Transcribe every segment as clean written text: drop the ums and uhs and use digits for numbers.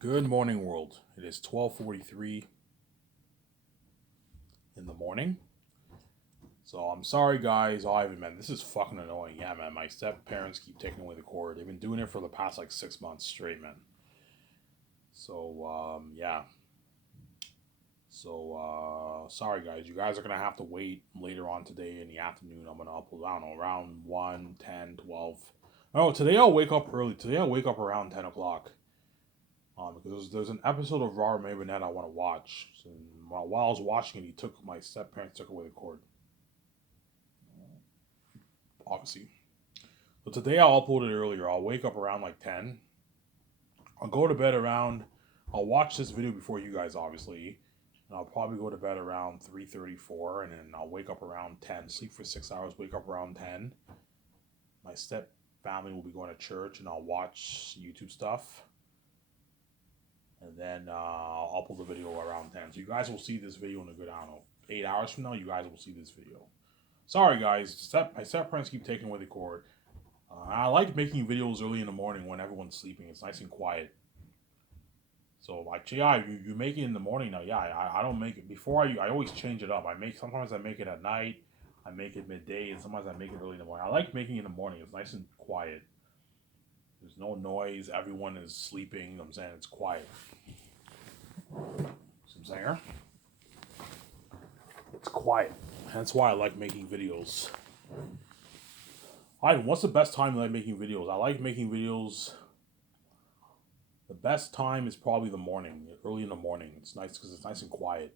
Good morning, world. It is 12:43 in the morning. So I'm sorry, guys. Ivan, man, this is fucking annoying. Yeah, man, my step parents keep taking away the cord. They've been doing it for the past like 6 months straight, man. So yeah. So sorry, guys. You guys are gonna have to wait later on today in the afternoon. I'm gonna upload. I don't know, around 1, 10, 12. Oh, today I'll wake up early. Today I'll wake up around 10 o'clock. Because there's an episode of Robert May Burnett I want to watch. So while I was watching it, my step parents took away the cord, obviously. So today I'll upload it earlier. I'll wake up around like 10. I'll go to bed around. I'll watch this video before you guys, obviously. And I'll probably go to bed around 3:34, and then I'll wake up around 10. Sleep for 6 hours. Wake up around 10. My step family will be going to church, and I'll watch YouTube stuff. And then I'll upload the video around 10. So you guys will see this video in a good, I don't know, 8 hours from now. You guys will see this video. Sorry, guys. My step parents keep taking away the cord. I like making videos early in the morning when everyone's sleeping. It's nice and quiet. So like, yeah, you make it in the morning now. Yeah, I don't make it before. I always change it up. Sometimes I make it at night. I make it midday, and sometimes I make it early in the morning. I like making it in the morning. It's nice and quiet. There's no noise. Everyone is sleeping. You know what I'm saying? It's quiet. Some singer. It's quiet. That's why I like making videos. Ivan, what's the best time you like making videos? I like making videos. The best time is probably the morning, early in the morning. It's nice because it's nice and quiet.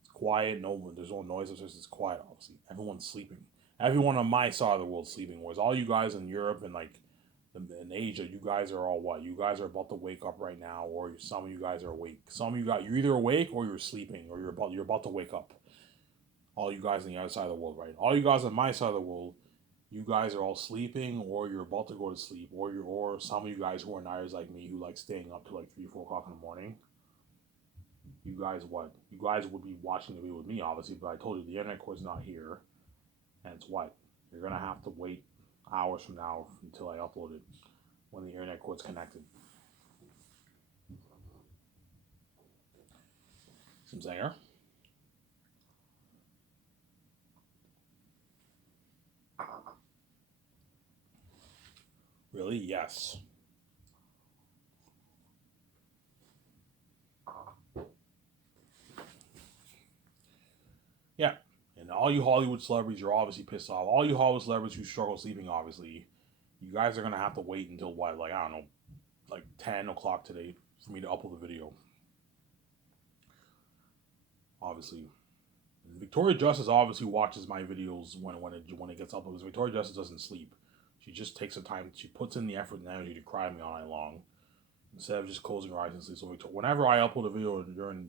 It's quiet. There's no noise. It's quiet. Obviously, everyone's sleeping. Everyone on my side of the world sleeping. Whereas all you guys in Europe and like in Asia, you guys are all what? You guys are about to wake up right now, or some of you guys are awake. Some of you guys, you're either awake or you're sleeping, or you're about to wake up. All you guys on the other side of the world, right? All you guys on my side of the world, you guys are all sleeping, or you're about to go to sleep, or some of you guys who are nerds like me who like staying up to like 3, 4 o'clock in the morning. You guys what? You guys would be watching the video with me, obviously, but I told you the internet cord's not here, and it's what? You're gonna have to wait hours from now until I upload it when the internet cord's connected. Some singer. Really? Yes. Yeah. And all you Hollywood celebrities are obviously pissed off. All you Hollywood celebrities who struggle sleeping, obviously, you guys are gonna have to wait until what? Like I don't know, like 10 o'clock today for me to upload the video. Obviously, Victoria Justice obviously watches my videos when it gets uploaded. Victoria Justice doesn't sleep. She just takes the time. She puts in the effort and energy to cry to me all night long instead of just closing her eyes and sleep. So whenever I upload a video during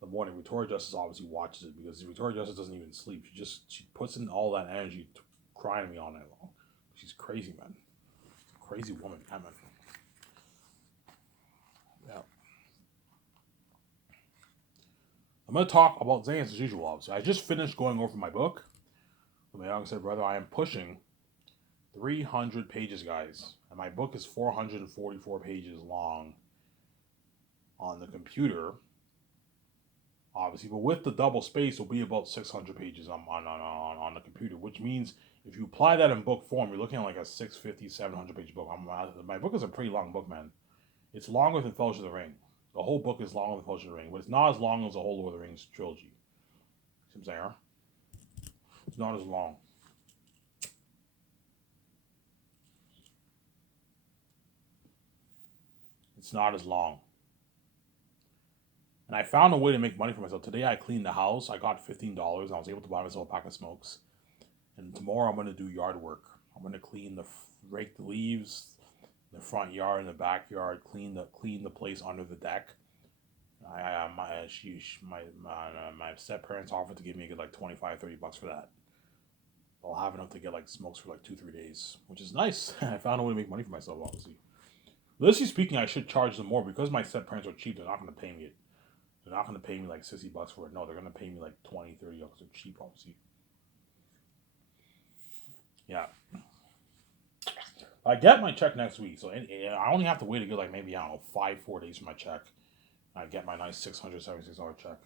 the morning, Victoria Justice obviously watches it because Victoria Justice doesn't even sleep. She puts in all that energy to cry to me all night long. She's crazy, man. Crazy woman, man. Yeah. I'm gonna talk about Xans as usual. Obviously, I just finished going over my book. My young said, brother, I am pushing 300 pages, guys, and my book is 444 pages long on the computer. Obviously, but with the double space, it'll be about 600 pages on the computer, which means if you apply that in book form, you're looking at like a 650, 700 page book. My book is a pretty long book, man. It's longer than Fellowship of the Ring. The whole book is longer than Fellowship of the Ring, but it's not as long as the whole Lord of the Rings trilogy. See what I'm saying? It's not as long. It's not as long. And I found a way to make money for myself. Today I cleaned the house. I got $15. I was able to buy myself a pack of smokes. And tomorrow I'm going to do yard work. I'm going to rake the leaves, the front yard and the backyard, clean the place under the deck. My step parents offered to give me a good like 25, $30 for that. I'll have enough to get like smokes for like 2, 3 days, which is nice. I found a way to make money for myself, obviously. Realistically speaking, I should charge them more because my step parents are cheap. They're not going to pay me it. They're not going to pay me like $60 for it. No, they're going to pay me like 20, $30. They're cheap, obviously. Yeah. I get my check next week, so I only have to wait a good like maybe I don't know 4 days for my check. I get my nice $676 check.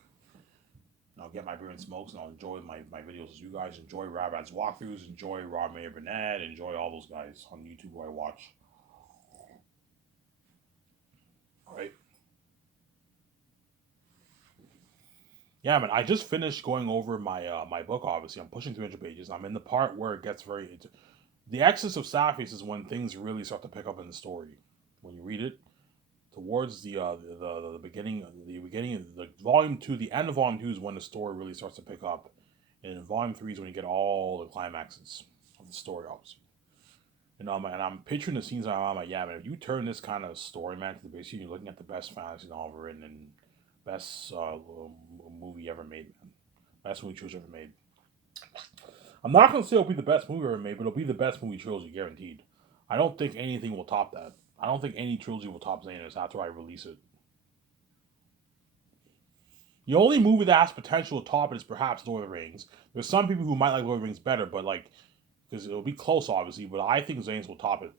And I'll get my beer and smokes, and I'll enjoy my videos as you guys enjoy Rabad's walkthroughs, enjoy Rob Mayer Burnett, enjoy all those guys on YouTube who I watch. All right. Yeah, man. I just finished going over my book. Obviously, I'm pushing 300 pages. I'm in the part where it gets very. The Exodus of Sapphies is when things really start to pick up in the story. When you read it, towards the beginning, the volume two, the end of volume two is when the story really starts to pick up, and in volume three is when you get all the climaxes of the story, obviously. And I'm picturing the scenes. I'm like, yeah, man. If you turn this kind of story, man, to the base, you're looking at the best fantasy novel written and best movie ever made, man. Best movie trilogy ever made. I'm not gonna say it'll be the best movie ever made, but it'll be the best movie trilogy, guaranteed. I don't think anything will top that. I don't think any trilogy will top Xanus after I release it. The only movie that has potential to top it is perhaps Lord of the Rings. There's some people who might like Lord of the Rings better, but like, because it'll be close, obviously. But I think Xanus will top it.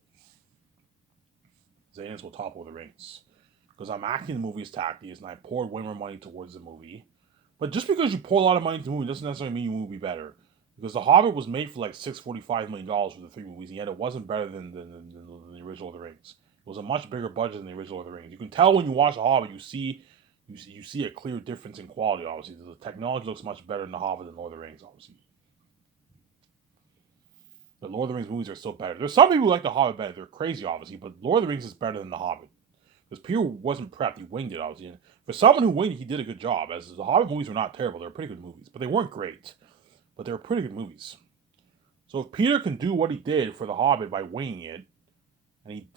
Xanus will top Lord of the Rings because I'm acting the movie as Tactius, and I poured way more money towards the movie. But just because you pour a lot of money into the movie doesn't necessarily mean your movie will be better. Because The Hobbit was made for like $645 million for the three movies, and yet it wasn't better than the original Lord of the Rings. It was a much bigger budget than the original Lord of the Rings. You can tell when you watch The Hobbit, you see a clear difference in quality. Obviously, the technology looks much better in The Hobbit than Lord of the Rings. Obviously, the Lord of the Rings movies are still better. There's some people who like The Hobbit better. They're crazy, obviously, but Lord of the Rings is better than The Hobbit. Because Peter wasn't prepped, he winged it, obviously. And for someone who winged it, he did a good job. As the Hobbit movies were not terrible, they were pretty good movies, but they weren't great. But they were pretty good movies. So if Peter can do what he did for The Hobbit by winging it,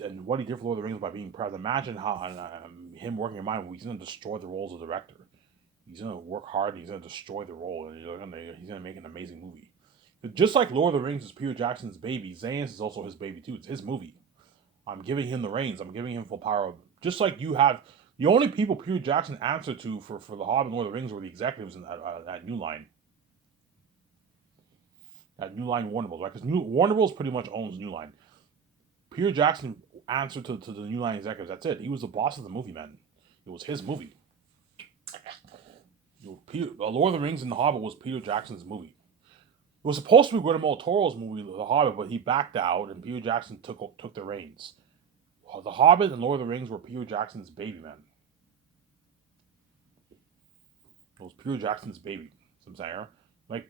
and what he did for Lord of the Rings by being prepped, imagine how him working in mind, he's going to destroy the role as a director. He's going to work hard, and he's going to destroy the role, and he's going to make an amazing movie. Just like Lord of the Rings is Peter Jackson's baby, Xanus is also his baby too. It's his movie. I'm giving him the reins. I'm giving him full power. Just like you have, the only people Peter Jackson answered to for The Hobbit and Lord of the Rings were the executives in that New Line. That New Line Warner Bros. Right? Because Warner Bros. Pretty much owns New Line. Peter Jackson answered to the New Line executives. That's it. He was the boss of the movie, man. It was his movie. Lord of the Rings and The Hobbit was Peter Jackson's movie. It was supposed to be Guillermo del Toro's movie, The Hobbit, but he backed out, and Peter Jackson took the reins. The Hobbit and Lord of the Rings were Peter Jackson's baby, man. It was Peter Jackson's baby. Some saying, like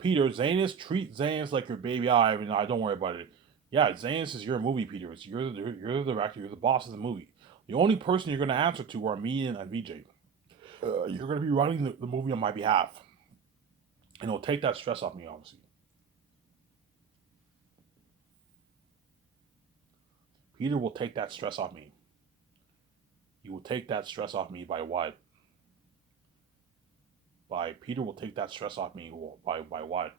Peter, Xanus, treat Xanus like your baby. I mean, don't worry about it. Yeah, Xanus is your movie, Peter. You're the director. You're the boss of the movie. The only person you're going to answer to are me and VJ. You're going to be running the movie on my behalf. And it'll take that stress off me, obviously. Peter will take that stress off me. He will take that stress off me by what? By Peter will take that stress off me by what?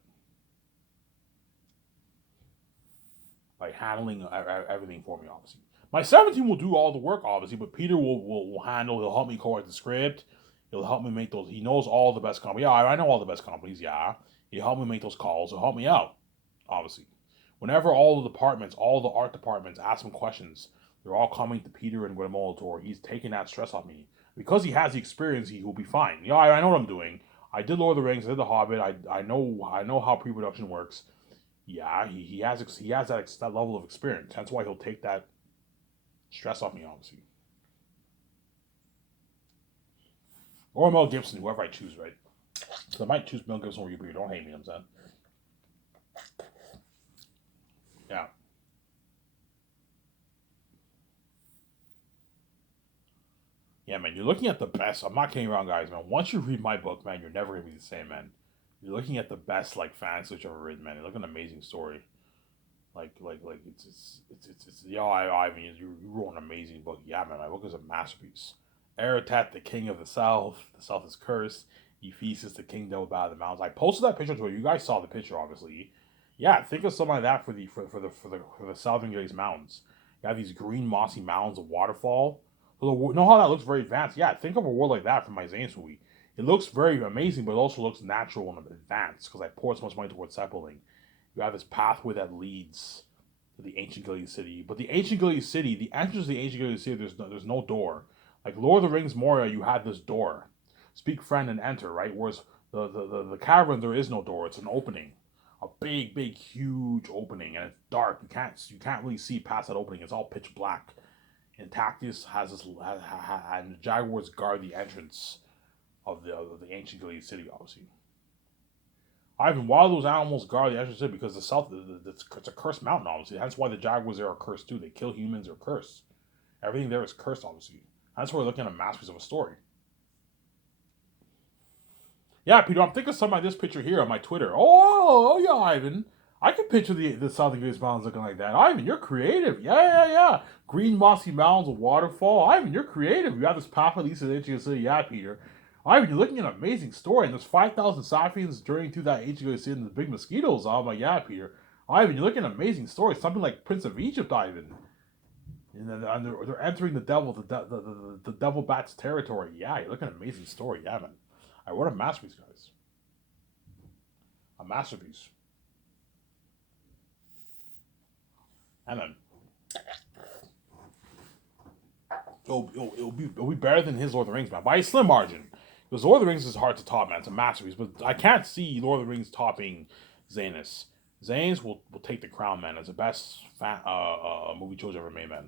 By handling everything for me, obviously. My 17 will do all the work, obviously, but Peter will handle. He'll help me co-write the script. He'll help me make those. He knows all the best companies. Yeah, I know all the best companies. Yeah, he'll help me make those calls. He'll help me out, obviously. Whenever all the departments, all the art departments ask him questions, they're all coming to Peter and Guillermo del Toro. He's taking that stress off me. Because he has the experience, he will be fine. Yeah, I know what I'm doing. I did Lord of the Rings, I did The Hobbit. I know how pre-production works. Yeah, he has that level of experience. That's why he'll take that stress off me, obviously. Or Mel Gibson, whoever I choose, right? So I might choose Mel Gibson over you, but you don't hate me, I'm saying. Yeah. Yeah, man, you're looking at the best. I'm not kidding around, guys, man. Once you read my book, man, you're never gonna be the same, man. You're looking at the best like fantasy ever written, man. You're looking at an amazing story. Like it's yeah, I mean you wrote an amazing book. Yeah, man, my book is a masterpiece. Aratat, the king of the south is cursed. Ephesus, the kingdom about the mountains. I posted that picture to you. You guys saw the picture, obviously. Yeah, think of something like that for the southern Greece mountains. You have these green mossy mountains, a waterfall. So know how that looks very advanced? Yeah, think of a world like that from my Xanus movie. It looks very amazing, but it also looks natural and advanced because I poured so much money towards set building. You have this pathway that leads to the ancient Gilead city. But the ancient Gilead city, the entrance to the ancient Gilead city, there's no door. Like Lord of the Rings Moria, you had this door. Speak friend and enter, right? Whereas the cavern, there is no door. It's an opening. A big, huge opening, and it's dark. You can't really see past that opening. It's all pitch black. And Tactius has this, and the Jaguars guard the entrance of the ancient Gilead city, obviously. Ivan, why those animals guard the entrance city? Because the south, it's a cursed mountain, obviously. That's why the Jaguars there are cursed too. They kill humans, they're cursed. Everything there is cursed, obviously. That's why we're looking at a masterpiece of a story. Yeah, Peter, I'm thinking something like this picture here on my Twitter. Oh yeah, Ivan. I can picture the Southern Greece Mountains looking like that. Ivan, you're creative. Yeah. Green mossy mountains, a waterfall. Ivan, you're creative. You have this path that leads to the ancient city. Yeah, Peter. Ivan, you're looking at an amazing story. And there's 5,000 Sapiens journeying through that ancient city and the big mosquitoes. I'm like, yeah, Peter. Ivan, you're looking at an amazing story. Something like Prince of Egypt, Ivan. And they're entering the devil bat's territory. Yeah, you're looking at an amazing story. Yeah, man. What a masterpiece, guys. A masterpiece. And then it'll be better than his Lord of the Rings, man, by a slim margin. Because Lord of the Rings is hard to top, man. It's a masterpiece, but I can't see Lord of the Rings topping Zanus. Zanus will take the crown, man, as the best movie Choji ever made, man.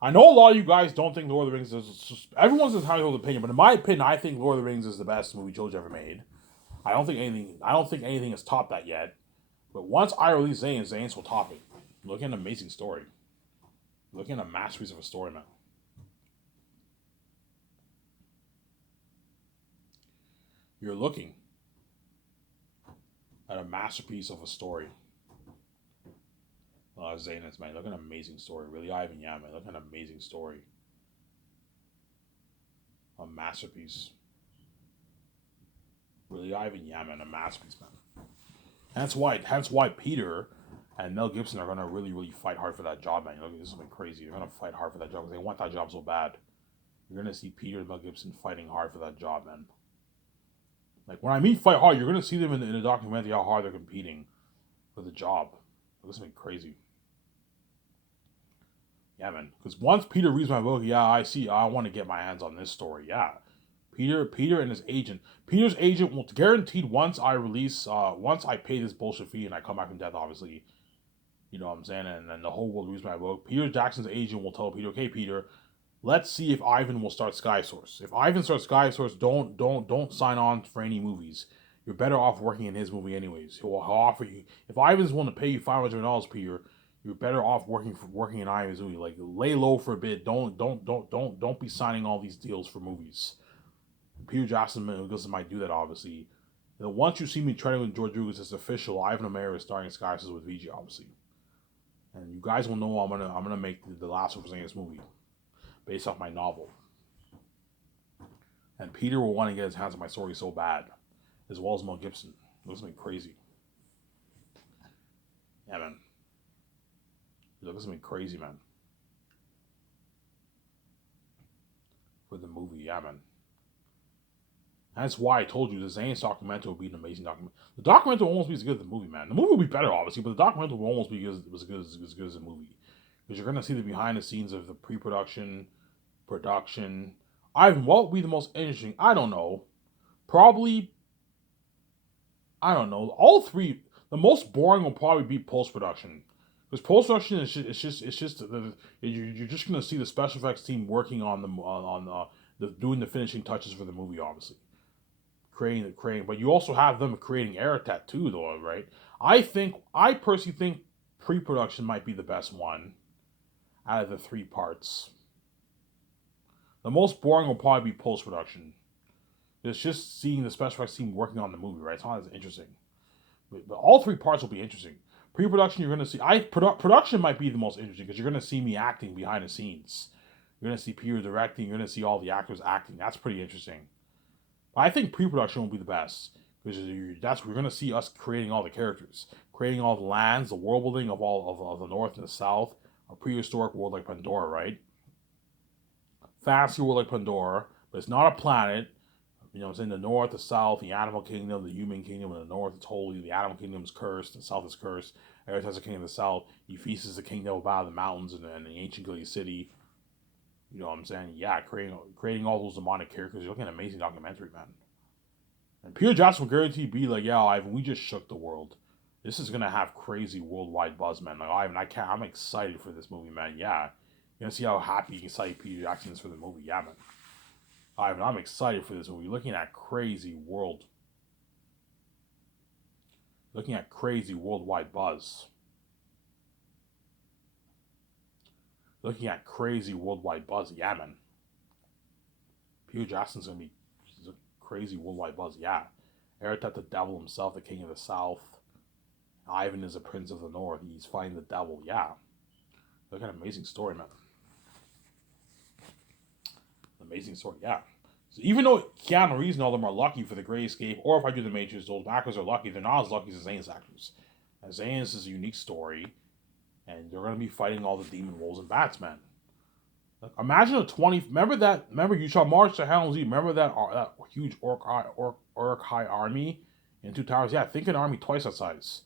I know a lot of you guys don't think Lord of the Rings is. Everyone's entitled to opinion, but in my opinion, I think Lord of the Rings is the best movie Choji ever made. I don't think anything has topped that yet. But once I release Zanes will top it. Look at an amazing story. Look at a masterpiece of a story, man. You're looking at a masterpiece of a story. Zanus, man. Look at an amazing story. Really, Ivan, yeah, man. Look at an amazing story. A masterpiece. Really, Ivan, yeah, man. A masterpiece, man. Hence why Peter and Mel Gibson are gonna really fight hard for that job, man. Look, this is something crazy. They're gonna fight hard for that job because they want that job so bad. You're gonna see Peter and Mel Gibson fighting hard for that job, man. Like when I mean fight hard, you're gonna see them in the documentary how hard they're competing for the job. This is something crazy. Yeah, man. Because once Peter reads my book, yeah, I want to get my hands on this story. Yeah. Peter and his agent. Peter's agent will guaranteed once I pay this bullshit fee and I come back from death, obviously. You know what I'm saying? And then the whole world reads my book. Peter Jackson's agent will tell Peter, okay, Peter, let's see if Ivan will start Sky Source. If Ivan starts Sky Source, don't sign on for any movies. You're better off working in his movie anyways. He'll offer you, if Ivan's willing to pay you $500, Peter, you're better off working in Ivan's movie. Like lay low for a bit. Don't be signing all these deals for movies. Peter Jackson might do that, obviously. And once you see me training with George Lucas, it's official. Ivan O'Meara is starting Sky Source with VG, obviously. And you guys will know I'm gonna make the last of this movie based off my novel. And Peter will want to get his hands on my story so bad, as well as Mel Gibson. It looks something crazy. Yeah, man. It looks something crazy, man. For the movie, yeah, man. That's why I told you the Zane's documentary will be an amazing documentary. The documentary will almost be as good as the movie, man. The movie will be better, obviously, but the documentary will almost be as good as the movie. Because you're going to see the behind the scenes of the pre-production, production. Ivan, what will be the most interesting? I don't know. Probably, I don't know. All three. The most boring will probably be post-production. Because post-production is just you're just going to see the special effects team working on doing the finishing touches for the movie, obviously. Creating, but you also have them creating Aratat too, though, right? I personally think pre-production might be the best one out of the three parts. The most boring will probably be post-production. It's just seeing the special effects team working on the movie, right? It's not as interesting. But all three parts will be interesting. Pre-production, you're going to see... production might be the most interesting because you're going to see me acting behind the scenes. You're going to see Peter directing. You're going to see all the actors acting. That's pretty interesting. I think pre-production will be the best because we're going to see us creating all the characters, creating all the lands, the world building of all of the north and the south, a prehistoric world like Pandora, right? Fantasy world like Pandora, but it's not a planet. You know, it's in the north, the south, the animal kingdom, the human kingdom. In the north, it's holy. The animal kingdom is cursed. The south is cursed. Eretz the king of the south. He feasts the king that will bow the mountains and the ancient Gilead city. You know what I'm saying? Yeah, creating all those demonic characters. You're looking at an amazing documentary, man. And Peter Jackson will guarantee be like, yeah, Ivan, we just shook the world. This is gonna have crazy worldwide buzz, man. Like Ivan, I'm excited for this movie, man. Yeah. You're gonna see how happy and excited Peter Jackson is for the movie. Yeah, man. Ivan, I'm excited for this movie. You're looking at crazy worldwide buzz. Looking at crazy worldwide buzz. Yeah, man. Peter Jackson's gonna be crazy worldwide buzz. Yeah. Ereteth the devil himself, the king of the south. Ivan is a prince of the north. He's fighting the devil. Yeah. Look at an amazing story, man. Amazing story. Yeah. So even though Keanu Reeves and all them are lucky for the Great Escape, or if I do the Matrix, those actors are lucky. They're not as lucky as the Zayn's actors. And Zayn's is a unique story, and they're gonna be fighting all the demon wolves and bats, man. Like, imagine a 20. Remember you saw March to Hell's Eve. Remember that huge Uruk-hai army in Two Towers? Yeah, think an army twice that size.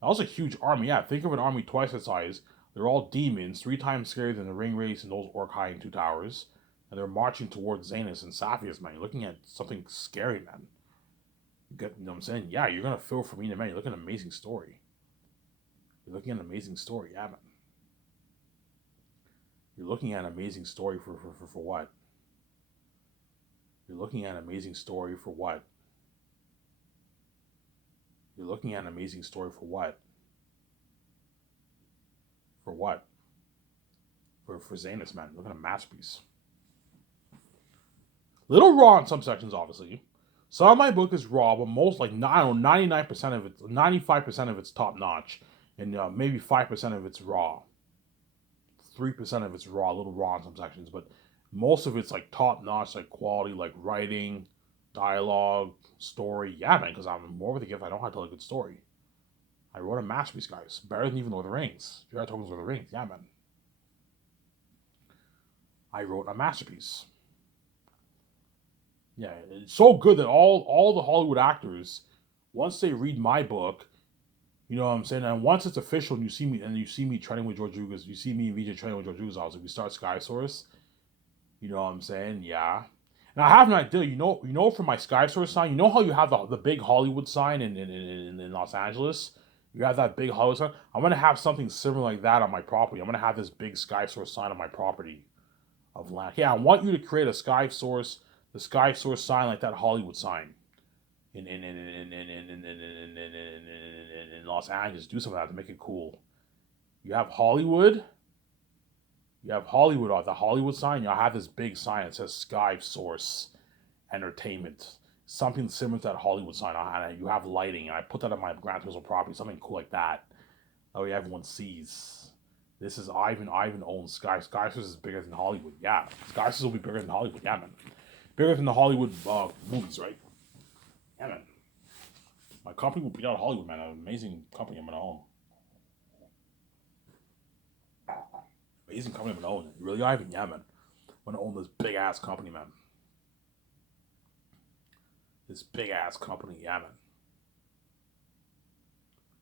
That was a huge army. Yeah, think of an army twice that size. They're all demons, 3 times scarier than the ring race and those Uruk-hai in Two Towers. And they're marching towards Zanus and Sapphires, man. You're looking at something scary, man. You know what I'm saying? Yeah, you're going to feel for me, man. You're looking at an amazing story. You're looking at an amazing story, yeah, man. You're looking at an amazing story for what? You're looking at an amazing story for what? You're looking at an amazing story for what? For what? For Zanus, man. Look at a masterpiece. Little raw in some sections, obviously. Some of my book is raw, but most, like, I don't know, 99% of it, 95% of it's top notch, and maybe 5% of it's raw. 3% of it's raw, a little raw in some sections, but most of it's like top notch, like quality, like writing, dialogue, story. Yeah, man, because I'm more with a gift. I don't have to tell a good story. I wrote a masterpiece, guys. Better than even Lord of the Rings. J.R.R. Tolkien's Lord of the Rings. Yeah, man. I wrote a masterpiece. Yeah, it's so good that all the Hollywood actors, once they read my book, you know what I'm saying, and once it's official and you see me training with George Lucas, you see me and VJ training with George Lucas, obviously we start Sky Source, you know what I'm saying, yeah. And I have an idea, you know from my Sky Source sign, you know how you have the big Hollywood sign in Los Angeles? You have that big Hollywood sign? I'm going to have something similar like that on my property. I'm going to have this big Sky Source sign on my property of land. Yeah, I want you to create the Sky Source sign like that Hollywood sign in Los Angeles. Do something like that to make it cool. You have Hollywood. You have Hollywood on the Hollywood sign. You have this big sign that says Sky Source Entertainment. Something similar to that Hollywood sign. And you have lighting. And I put that on my Grand Turismo property. Something cool like that. That way everyone sees. This is Ivan. Ivan owns Sky. Sky Source is bigger than Hollywood. Yeah. Sky Source will be bigger than Hollywood. Yeah, man. Bigger than the Hollywood movies, right? Yeah, man. My company will beat out Hollywood, man. An amazing company I'm going to own. Amazing company I'm going to own. Really, Ivan? Yeah, man. I'm going to own this big-ass company, man. This big-ass company, yeah, man.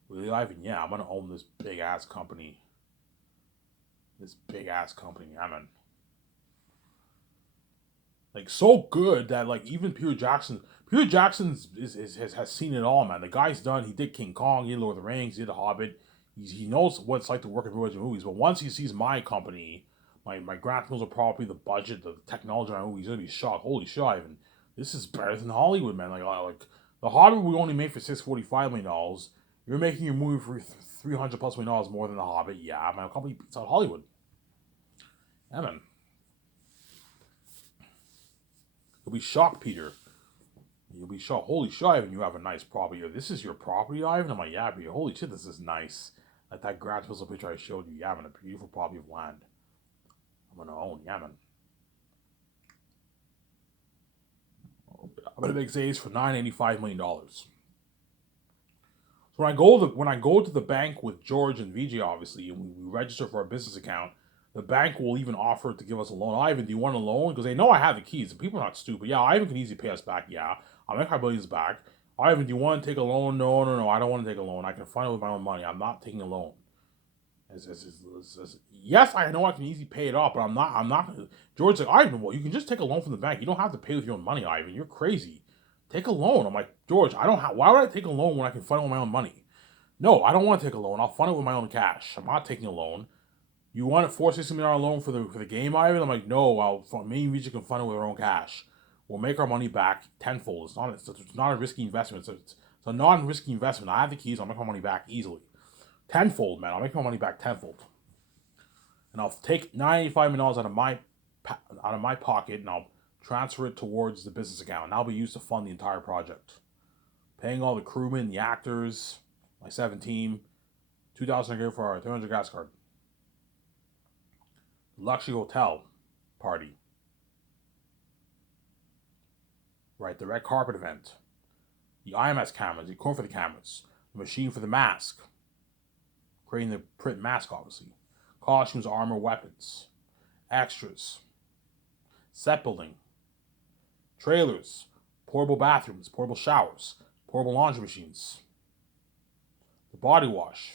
Really, Ivan? Yeah, I'm going to own this big-ass company. This big-ass company, yeah, man. Like, so good that, like, even Peter Jackson has seen it all, man. The guy's done. He did King Kong, he did Lord of the Rings, he did The Hobbit. He knows what it's like to work in movies. But once he sees my company, my Grand Turismo property, the budget, the technology of my movie, he's going to be shocked. Holy shit, Ivan. This is better than Hollywood, man. Like The Hobbit we only made for $645 million. You're making your movie for $300+ million more than The Hobbit. Yeah, my company beats out Hollywood. Yeah, man. You'll be shocked, Peter. You'll be shocked. Holy shit, Ivan, you have a nice property here. This is your property, Ivan? I'm like, yeah, Peter. Holy shit, this is nice. Like that Grand Turismo picture I showed you. Yeah, man, a beautiful property of land. I'm going to own. Yeah, man. I'm going to make Zays for $985 million. So when I go to the bank with George and VJ, obviously, and we register for our business account, the bank will even offer to give us a loan. Ivan, do you want a loan? Because they know I have the keys. The people are not stupid. Yeah, Ivan can easily pay us back. Yeah, I'll make our billions back. Ivan, do you want to take a loan? No, no, no. I don't want to take a loan. I can fund it with my own money. I'm not taking a loan. Yes, I know I can easily pay it off, but I'm not. George's like, Ivan, well, you can just take a loan from the bank. You don't have to pay with your own money, Ivan. You're crazy. Take a loan. I'm like, George, I don't have. Why would I take a loan when I can fund it with my own money? No, I don't want to take a loan. I'll fund it with my own cash. I'm not taking a loan. You want a $460 million loan for the game, Ivan? I'm like, no. Me and Vijay can fund it with our own cash. We'll make our money back tenfold. It's not a risky investment. It's a non-risky investment. I have the keys. I'll make my money back easily. Tenfold, man. I'll make my money back tenfold. And I'll take $985 million out of my pocket and I'll transfer it towards the business account. And that'll be used to fund the entire project. Paying all the crewmen, the actors, my 7 team, $2,000 for our 300 gas card. Luxury hotel party. Right, the red carpet event. The IMS cameras, the equipment for the cameras, the machine for the mask. Creating the print mask, obviously. Costumes, armor, weapons. Extras. Set building. Trailers. Portable bathrooms, portable showers, portable laundry machines. The body wash.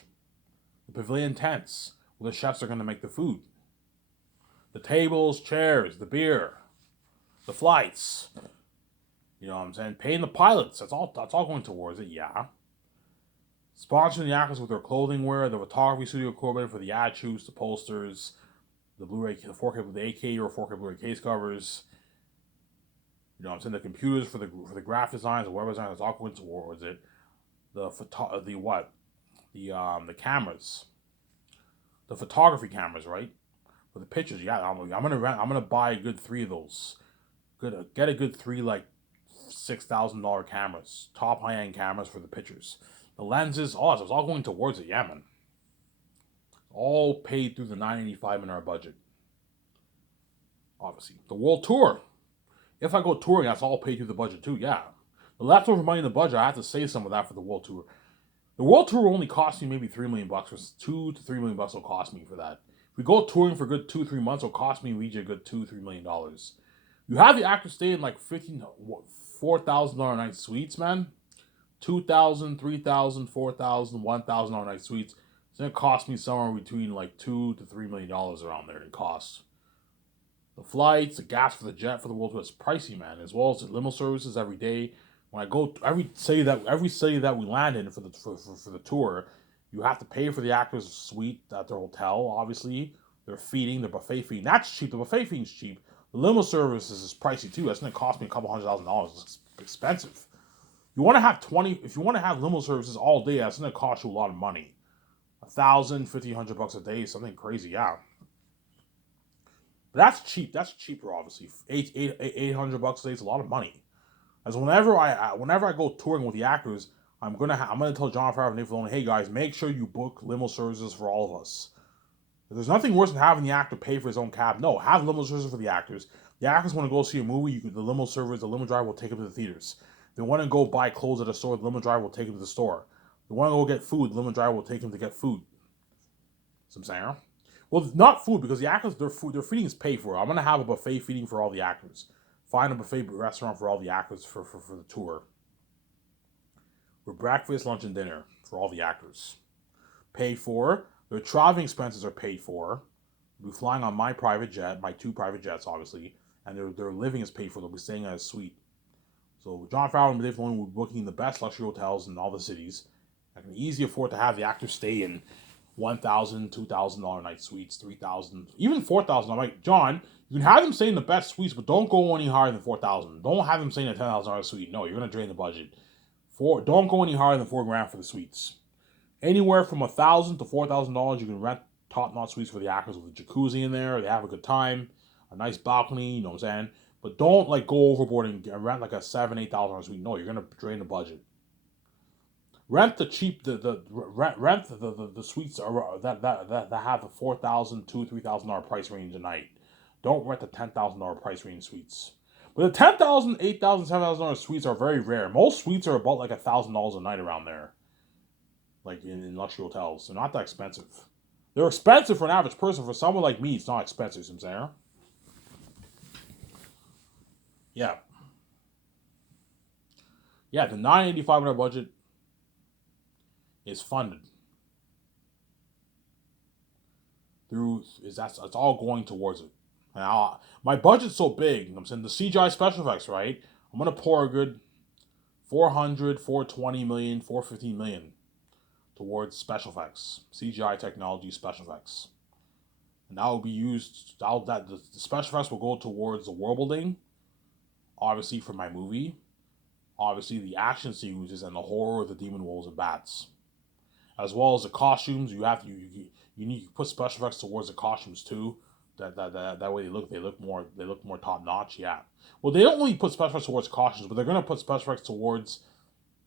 The pavilion tents where the chefs are going to make the food. The tables, chairs, the beer. The flights. You know what I'm saying? Paying the pilots. That's all going towards it, yeah. Sponsoring the actors with their clothing wear, the photography studio equipment for the ad shoots, the posters, the Blu-ray, the 4K, the 8K or 4K Blu-ray case covers. You know what I'm saying? The computers for the graphic designs, the web design, that's all going towards it. The cameras. The photography cameras, right? For the pictures, yeah. I'm gonna buy a good 3 of those. Get a good 3 like $6,000 cameras, top high-end cameras for the pictures. The lenses, all that, it's all going towards it, yeah, man. All paid through the $985 in our budget. Obviously. The world tour. If I go touring, that's all paid through the budget too, yeah. The leftover money in the budget, I have to save some of that for the world tour. The world tour will only cost me maybe $3 million, or $2 to $3 million will cost me for that. If we go touring for a good 2-3 months, it'll cost me a good $2-3 million. You have the actors stay in like $4,000 night suites, man. $2,000, $3,000, $4,000, $1,000 night suites. It's gonna cost me somewhere between like $2 to $3 million around there in costs. The flights, the gas for the jet for the world tour is pricey, man. As well as the limo services every day. When I go every city that we land in for the tour, you have to pay for the actors' suite at their hotel. Obviously, their feeding, the buffet feeding. That's cheap. The buffet feeding is cheap. The limo services is pricey too. That's gonna cost me a couple $100,000. It's expensive. You want to have if you want to have limo services all day, that's going to cost you a lot of money. $1,000, $1,500 a day, something crazy, yeah. But that's cheap. That's cheaper, obviously. $800 a day is a lot of money. As whenever I go touring with the actors, I'm gonna tell Jon Favreau and Dave Filoni, hey guys, make sure you book limo services for all of us. There's nothing worse than having the actor pay for his own cab. No, have limo services for the actors. The actors want to go see a movie. The limo driver will take them to the theaters. They want to go buy clothes at a store, the limo driver will take them to the store. They want to go get food, the limo driver will take them to get food. Some saying? Well, not food, because the actors, their feeding is paid for. I'm going to have a buffet feeding for all the actors. Find a buffet restaurant for all the actors for the tour. For breakfast, lunch, and dinner for all the actors. Paid for. Their traveling expenses are paid for. They'll be flying on my private jet, my 2 private jets, obviously. And their living is paid for. They'll be staying at a suite. So Jon Favreau and Dave Filoni will be booking the best luxury hotels in all the cities. I can easily afford to have the actors stay in $1,000, $2,000 night suites, $3,000, even $4,000. I'm like, John, you can have them stay in the best suites, but don't go any higher than $4,000. Don't have them stay in a $10,000 suite. No, you're gonna drain the budget. Don't go any higher than $4,000 for the suites. Anywhere from $1,000 to $4,000, you can rent top-notch suites for the actors with a jacuzzi in there. They have a good time, a nice balcony. You know what I'm saying? But don't like go overboard and rent like a $7,000-$8,000 suite. No, you're gonna drain the budget. Rent the cheap rent the suites that have the $4,000 to $3,000 price range a night. Don't rent the $10,000 price range suites. But the $10,000, $8,000, $7,000 suites are very rare. Most suites are about like $1,000 a night around there. Like in luxury hotels. They're not that expensive. They're expensive for an average person. For someone like me, it's not expensive, you know what I'm saying? Yeah. Yeah, the 985 million budget is funded through it's all going towards it. Now, my budget's so big. I'm saying the CGI special effects, right? I'm gonna pour a good 400, 420 million, 415 million towards special effects, CGI technology, special effects, and that will be used. The special effects will go towards the world building, obviously for my movie, obviously the action sequences and the horror of the demon wolves and bats, as well as the costumes. You need to put special effects towards the costumes too. That way they look more top notch. Yeah. Well, they don't really put special effects towards costumes, but they're gonna put special effects towards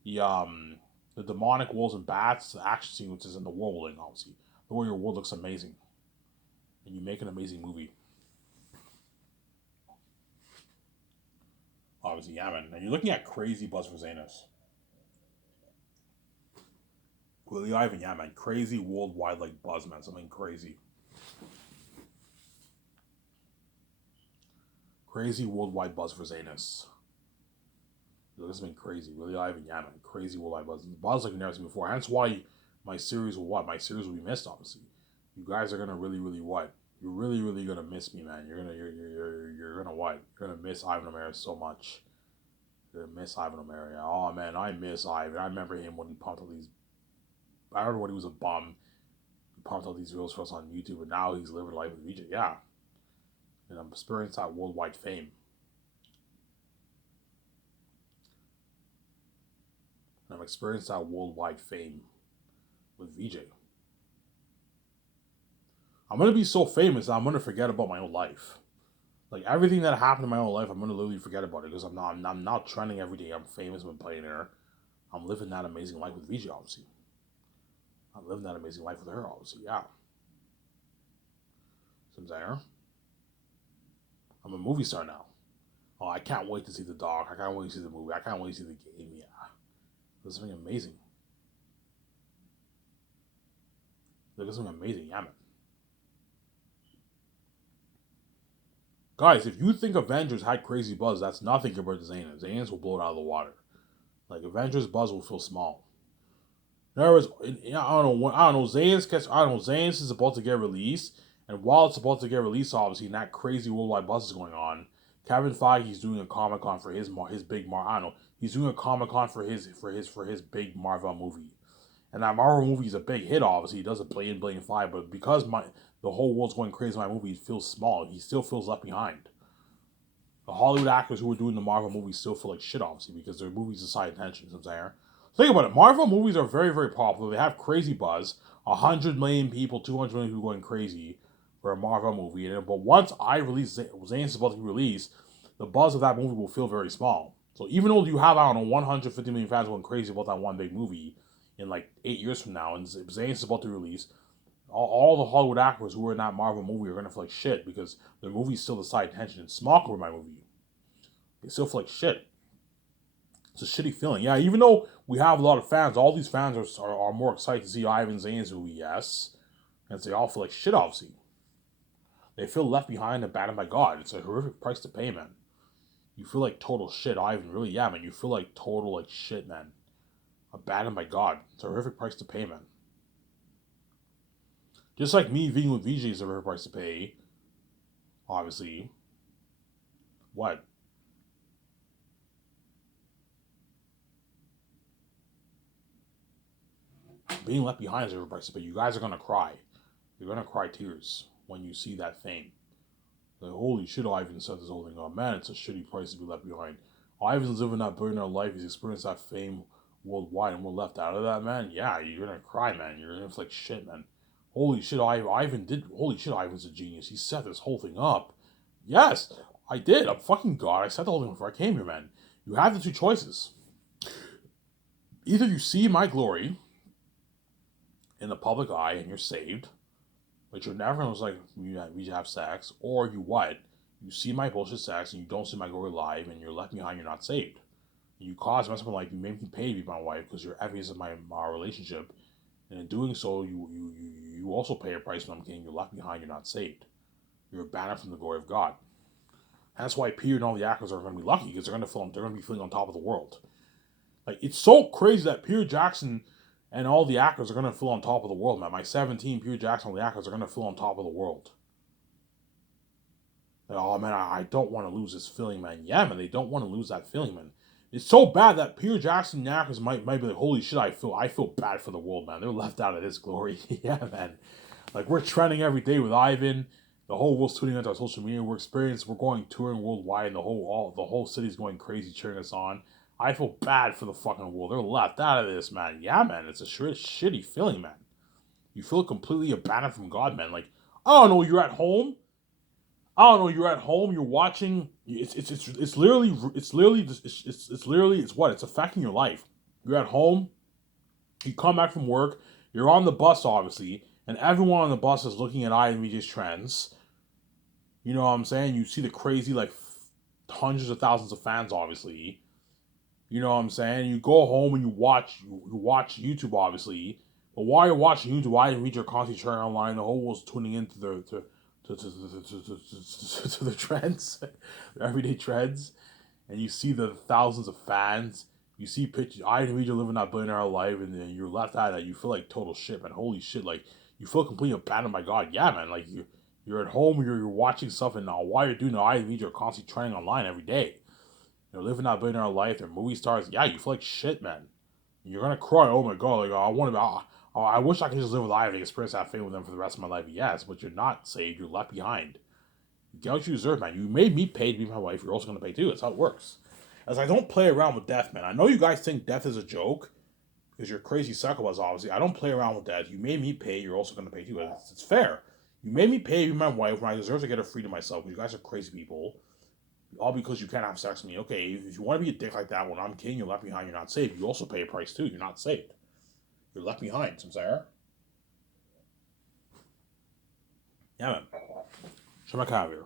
the um the demonic wolves and bats, the action sequences, and the world building. Obviously, the way your world looks amazing, and you make an amazing movie. Obviously, yeah, man. And you're looking at crazy buzz for Zanus. Willie Ivan, yeah, man. Crazy worldwide like buzz, man. Something crazy. Crazy worldwide buzz for Zanus. This has been crazy. Willie Ivan, yeah, man. Crazy worldwide buzz. Buzz like you've never seen before. Hence why my series will what? My series will be missed, obviously. You guys are gonna really, really what? You're really, really gonna miss me, man. You're gonna what? You're gonna miss Ivan O'Mara so much. You're gonna miss Ivan O'Mara. Oh man, I miss Ivan. I remember him when he pumped all these. I remember when he was a bum. He pumped all these reels for us on YouTube, and now he's living life with VJ. Yeah, and I'm experiencing that worldwide fame. And I'm experiencing that worldwide fame with VJ. I'm gonna be so famous that I'm gonna forget about my own life. Like everything that happened in my own life, I'm gonna literally forget about it because I'm not trending every day. I'm famous with playing there. I'm living that amazing life with VJ, obviously. I'm living that amazing life with her, obviously. Yeah. Seems there. I'm a movie star now. Oh, I can't wait to see the dog. I can't wait to see the movie. I can't wait to see the game. Yeah. This is something amazing. Look, this is something amazing. Yeah, man. Guys, if you think Avengers had crazy buzz, that's nothing compared to Zanus. Zanus will blow it out of the water. Like Avengers buzz will feel small. There was, I don't know, Zanus is about to get released, and while it's about to get released, obviously, and that crazy worldwide buzz is going on, Kevin Feige's doing a Comic Con for his big I don't know, he's doing a Comic Con for his big Marvel movie, and that Marvel movie is a big hit. Obviously, he does a billion five, but because the whole world's going crazy, my movie feels small. He still feels left behind. The Hollywood actors who were doing the Marvel movies still feel like shit, obviously, because their movies decide attention. You know what I'm saying? Think about it. Marvel movies are very, very popular. They have crazy buzz. 100 million people, 200 million people going crazy for a Marvel movie. But once I release Zane's is about to be released, the buzz of that movie will feel very small. So even though you have, I don't know, 150 million fans going crazy about that one big movie in like 8 years from now, and Zane's is about to release, all the Hollywood actors who were in that Marvel movie are going to feel like shit because their movie still decide attention. It's small compared to my movie. They still feel like shit. It's a shitty feeling. Yeah, even though we have a lot of fans, all these fans are more excited to see Ivan Zane's movie, yes. And they all feel like shit, obviously. They feel left behind and abandoned by God. It's a horrific price to pay, man. You feel like total shit, Ivan. Really, yeah, man. You feel like total like shit, man. Abandoned by God. It's a horrific price to pay, man. Just like me being with VJ is a horrific price to pay. Obviously. What? Being left behind is a horrific price to pay. You guys are gonna cry. You're gonna cry tears when you see that fame. Like, holy shit, Ivan set this whole thing up. Man, it's a shitty price to be left behind. Ivan's living that billionaire life. He's experienced that fame worldwide, and we're left out of that, man. Yeah, you're gonna cry, man. You're gonna feel like shit, man. Holy shit, Holy shit, Ivan's a genius. He set this whole thing up. Yes, I did. I'm fucking God. I set the whole thing before I came here, man. You have the two choices. Either you see my glory in the public eye and you're saved, but you're never gonna like we have sex, or you what? You see my bullshit sex and you don't see my glory live, and you're left behind. You're not saved. You cause mess up like you made me pay to be my wife because you're envious of my relationship, and in doing so, you also pay a price when I'm getting. You're left behind. You're not saved. You're abandoned from the glory of God. That's why Peter and all the actors are going to be lucky because they're going to be feeling on top of the world. Like, it's so crazy that Peter Jackson and all the actors are going to feel on top of the world, man. My 17 Peter Jackson, all the actors are going to feel on top of the world. Like, oh, man, I don't want to lose this feeling, man. Yeah, man, they don't want to lose that feeling, man. It's so bad that Peter Jackson and the actors might be like, holy shit, I feel bad for the world, man. They're left out of this glory. Yeah, man. Like, we're trending every day with Ivan. The whole world's tuning into our social media. We're going touring worldwide, and the whole city's going crazy cheering us on. I feel bad for the fucking world. They're left out of this, man. Yeah, man. It's a shitty feeling, man. You feel completely abandoned from God, man. Like, I don't know, you're at home. I don't know, you're at home. You're watching. It's literally it's what? It's affecting your life. You're at home. You come back from work. You're on the bus, obviously, and everyone on the bus is looking at IMVJ's trends. You know what I'm saying? You see the crazy, like, hundreds of thousands of fans, obviously. You know what I'm saying? You go home and you watch YouTube, obviously. But while you're watching YouTube, why didn't read your content sharing online? The whole world's tuning into the trends, their everyday trends, and you see the thousands of fans. You see pictures. I didn't read you living that billionaire life, and then you're left out of that. You feel like total shit, man. Holy shit! Like, you feel completely abandoned by God. Yeah, man. Like, you're at home. You're watching stuff, and while you're doing the I didn't you're constantly trending online every day. Living that billionaire life, they're movie stars. Yeah, you feel like shit, man. You're gonna cry. Oh my God! Like, I want to. I wish I could just live with life and experience that fame with them for the rest of my life. Yes, but you're not saved. You're left behind. Get what you deserve, man. You made me pay to be my wife. You're also gonna pay too. That's how it works. As I don't play around with death, man. I know you guys think death is a joke because you're crazy psychopaths. Obviously, I don't play around with death. You made me pay. You're also gonna pay too. It's fair. You made me pay to be my wife when I deserve to get a free to myself. You guys are crazy people. All because you can't have sex with me. Okay, if you want to be a dick like that when I'm king, you're left behind, you're not saved. You also pay a price too. You're not saved. You're left behind, Samsara. Yeah, man. Shut my car here.